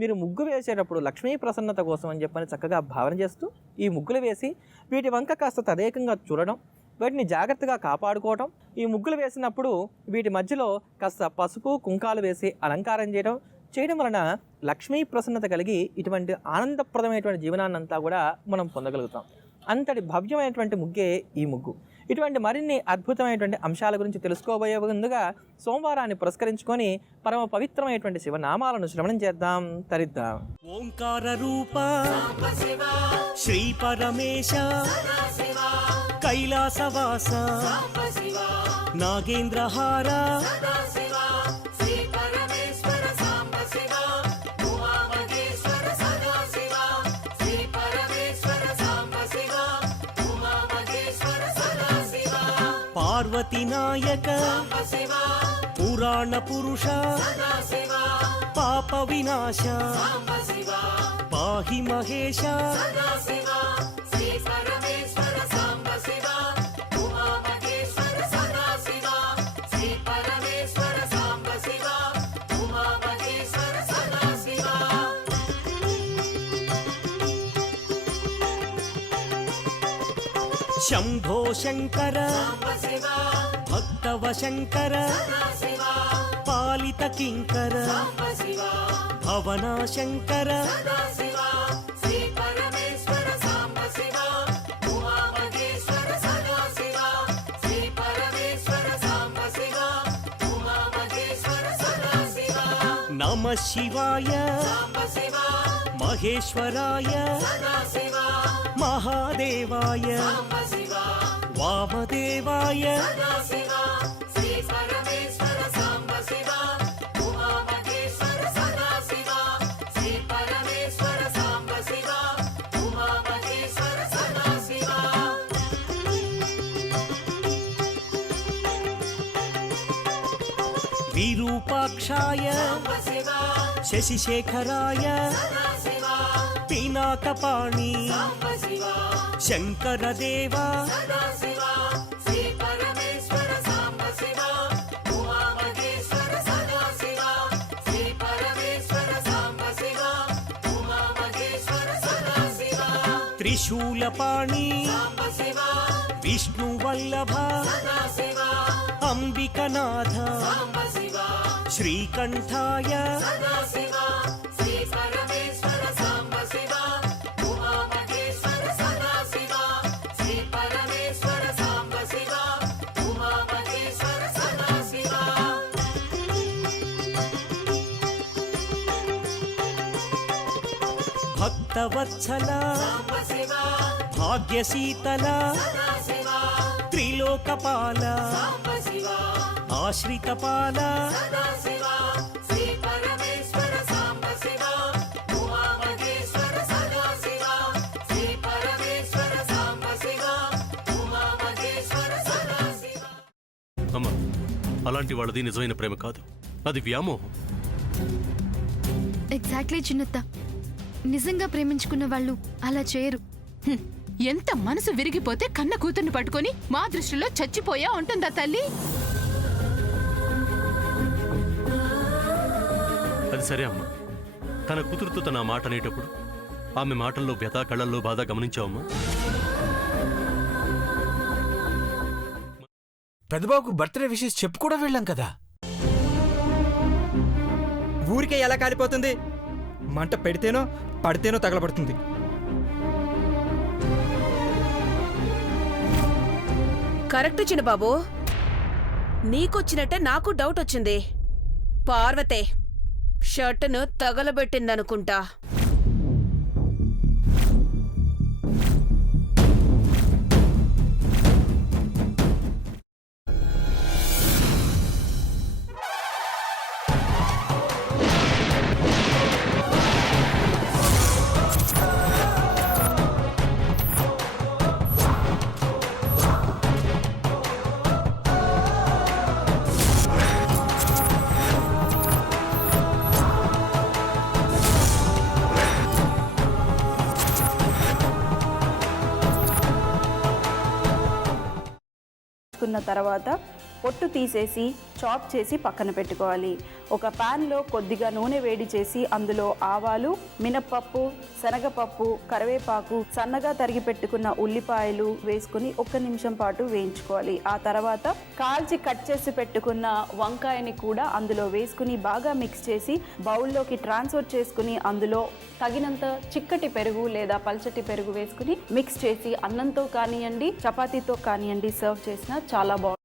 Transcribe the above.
మీరు ముగ్గు వేసేటప్పుడు లక్ష్మీ ప్రసన్నత కోసం అని చెప్పని చక్కగా భావన చేస్తూ ఈ ముగ్గులు వేసి వీటి వంక కాస్త తదేకంగా చూడడం, వాటిని జాగ్రత్తగా కాపాడుకోవటం, ఈ ముగ్గులు వేసినప్పుడు వీటి మధ్యలో కాస్త పసుపు కుంకాలు వేసి అలంకారం చేయడం వలన లక్ష్మీ ప్రసన్నత కలిగి ఇటువంటి ఆనందప్రదమైనటువంటి జీవనాన్నంతా కూడా మనం పొందగలుగుతాం. అంతటి భవ్యమైనటువంటి ముగ్గే ఈ ముగ్గు. ఇటువంటి మరిన్ని అద్భుతమైనటువంటి అంశాల గురించి తెలుసుకోబోయే ముందుగా సోమవారాన్ని పురస్కరించుకొని పరమ పవిత్రమైనటువంటి శివనామాలను శ్రవణం చేద్దాం, తరిద్దాం. ఓంకార రూప శ్రీ పరమేశ కైలాసవాస నాగేంద్రహార పార్వతీ నాయక పురాణ పురుష పాప వినాశ పాహి మహేశ శంభో శంకర భక్తవ శంకర పాలిత కింకర భవనా శంకర నమః శివాయ మహేశ్వరాయ మహాదేవాయ వామదేవాయ విరూపాక్షాయ శశిశేఖరాయ పినాకపాణి శంకరదేవా త్రిశూలపాణి విష్ణువల్లభ అంబికనాథ శ్రీకంఠాయ భక్తవత్సల భాగ్యశీతల త్రిలోకపాల ఆశ్రితపాల అమ్మ, అలాంటి వాళ్ళది నిజమైన ప్రేమ కాదు, అది వ్యామోహం. ఎగ్జాక్ట్లీ చిన్నత్త, నిజంగా ప్రేమించుకున్న వాళ్ళు అలా చేయరు. ఎంత మనసు విరిగిపోతే కన్న కూతుర్ని పట్టుకొని మా దృష్టిలో చచ్చిపోయా ఉంటుందా తల్లి? అది సరే అమ్మా, తన కూతురుతో తన ఆ మాట అనేటప్పుడు ఆమె మాటల్లో వ్యథ, కళ్ళల్లో బాధ గమనించావమ్మా? పెద్దబాబుకు బర్త్డే విషెస్ చెప్పు కూడా వెళ్ళాం కదా. ఊరికే ఎలా కాలిపోతుంది? మంట పెడితేనో పడితేనో తగలబడుతుంది. కరెక్ట్ చిన్నబాబు, నీకొచ్చినట్టే నాకు డౌట్ వచ్చింది. పార్వతే షర్టును తగలబెట్టిందనుకుంటా. తర్వాత పొట్టు తీసేసి చాప్ చేసి పక్కన పెట్టుకోవాలి. ఒక ప్యాన్లో కొద్దిగా నూనె వేడి చేసి అందులో ఆవాలు, మినప్పప్పు, శనగపప్పు, కరివేపాకు, సన్నగా తరిగి పెట్టుకున్న ఉల్లిపాయలు వేసుకుని 1 నిమిషం పాటు వేయించుకోవాలి. ఆ తర్వాత కాల్చి కట్ చేసి పెట్టుకున్న వంకాయని కూడా అందులో వేసుకుని బాగా మిక్స్ చేసి బౌల్లోకి ట్రాన్స్ఫర్ చేసుకుని అందులో తగినంత చిక్కటి పెరుగు లేదా పల్చటి పెరుగు వేసుకుని మిక్స్ చేసి అన్నంతో కానివ్వండి, చపాతీతో కానివ్వండి సర్వ్ చేసినా చాలా బాగుంటుంది.